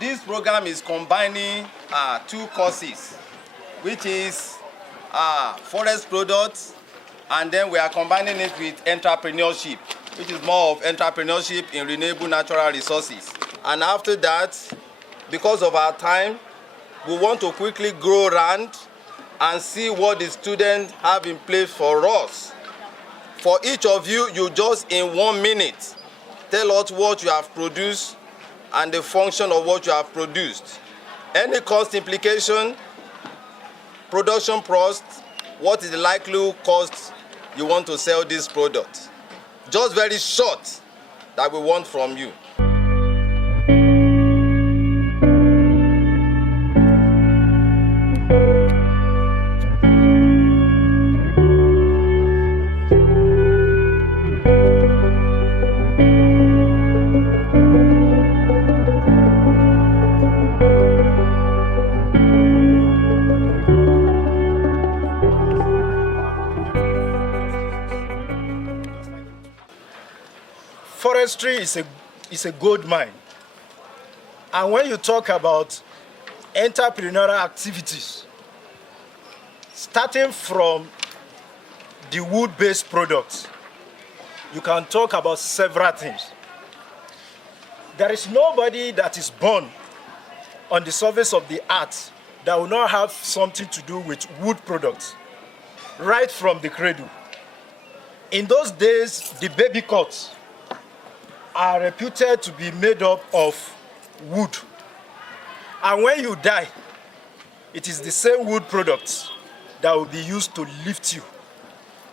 this program is combining two courses, which is forest products, and then we are combining it with entrepreneurship, which is more of entrepreneurship in renewable natural resources. And after that, because of our time, we want to quickly go around and see what the students have in place for us. For each of you, you just in 1 minute tell us what you have produced and the function of what you have produced. Any cost implication, production cost, what is the likely cost you want to sell this product. Just very short that we want from you. Forestry is a gold mine. And when you talk about entrepreneurial activities, starting from the wood-based products, you can talk about several things. There is nobody that is born on the surface of the earth that will not have something to do with wood products, right from the cradle. In those days, the baby cots are reputed to be made up of wood. And when you die, it is the same wood products that will be used to lift you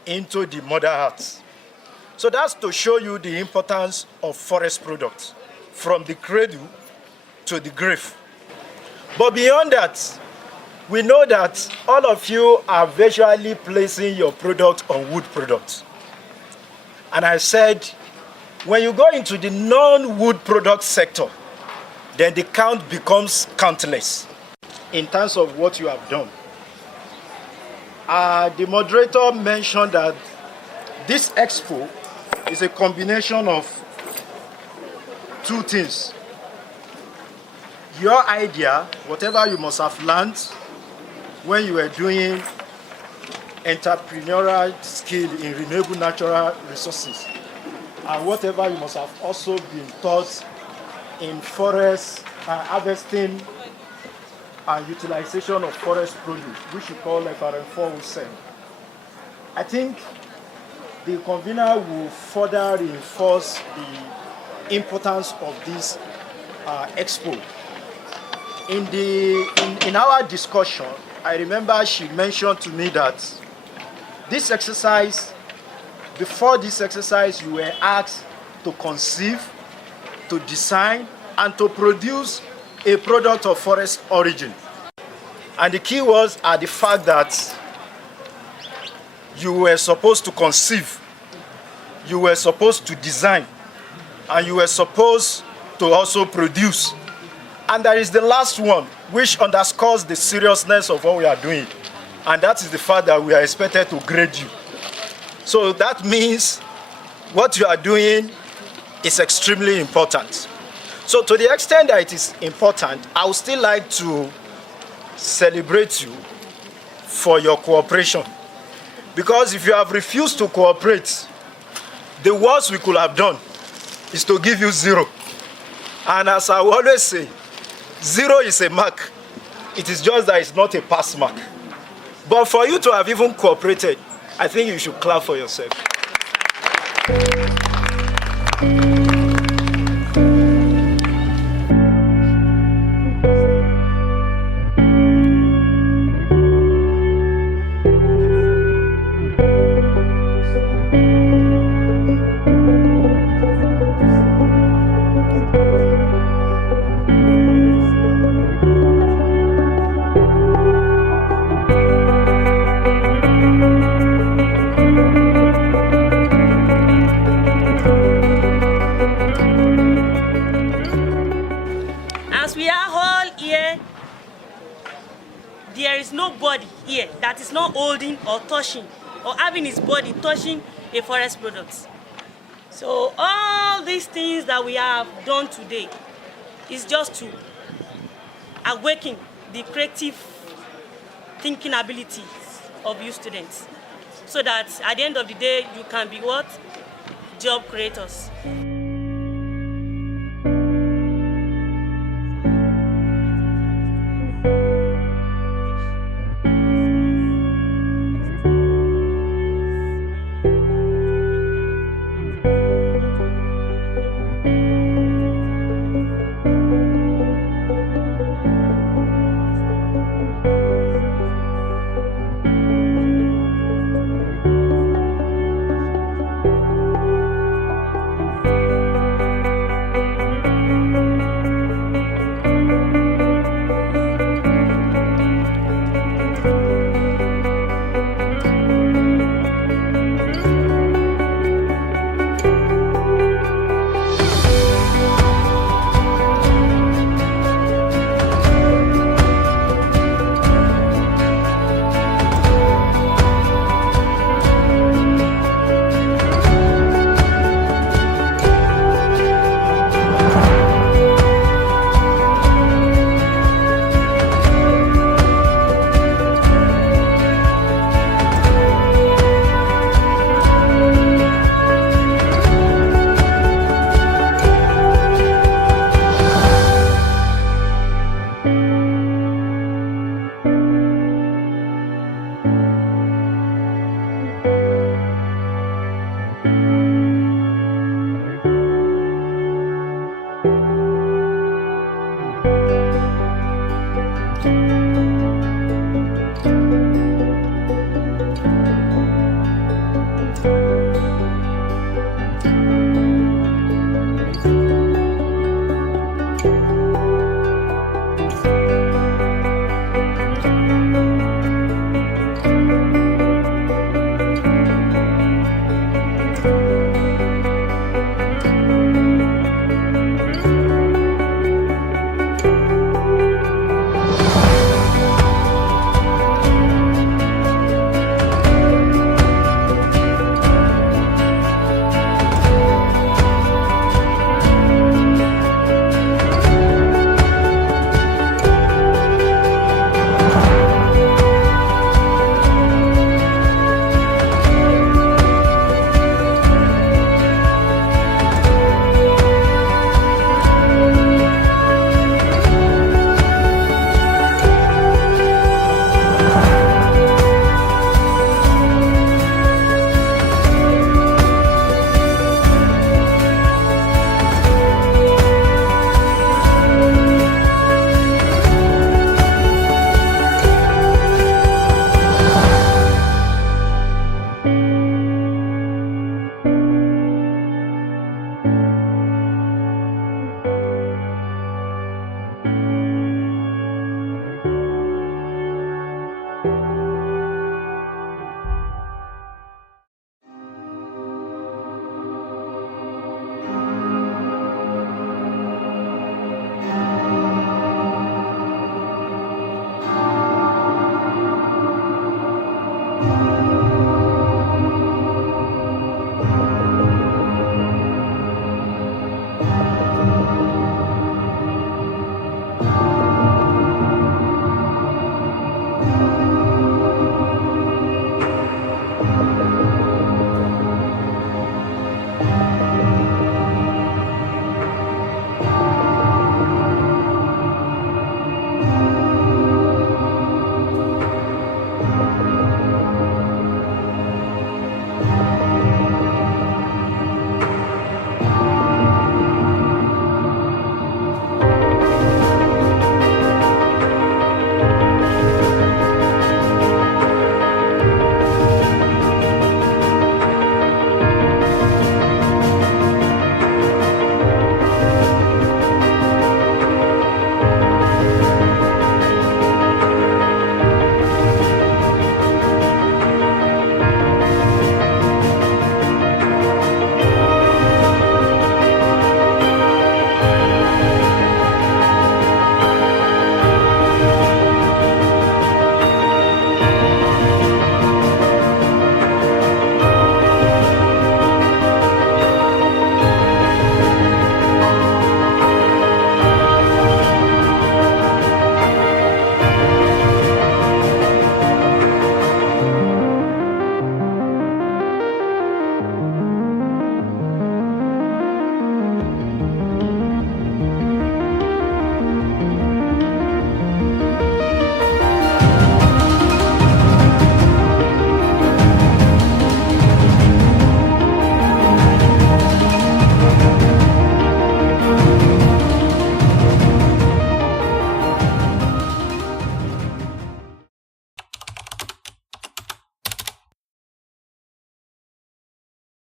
into the mother earth. So that's to show you the importance of forest products from the cradle to the grave. But beyond that, we know that all of you are visually placing your product on wood products. And I said, when you go into the non-wood product sector, then the count becomes countless in terms of what you have done. The moderator mentioned that this expo is a combination of two things. Your idea, whatever you must have learned when you were doing entrepreneurial skill in renewable natural resources, and whatever you must have also been taught in forest harvesting and utilization of forest produce, which we call FRM407. I think the convener will further reinforce the importance of this expo. In our discussion, I remember she mentioned to me that this exercise, before this exercise, you were asked to conceive, to design, and to produce a product of forest origin. And the key words are the fact that you were supposed to conceive, you were supposed to design, and you were supposed to also produce. And there is the last one, which underscores the seriousness of what we are doing. And that is the fact that we are expected to grade you. So that means what you are doing is extremely important. So to the extent that it is important, I would still like to celebrate you for your cooperation. Because if you have refused to cooperate, the worst we could have done is to give you 0. And as I always say, 0 is a mark. It is just that it's not a pass mark. But for you to have even cooperated, I think you should clap for yourself. There is nobody here that is not holding or touching or having his body touching a forest product. So all these things that we have done today is just to awaken the creative thinking ability of you students, so that at the end of the day, you can be what? Job creators.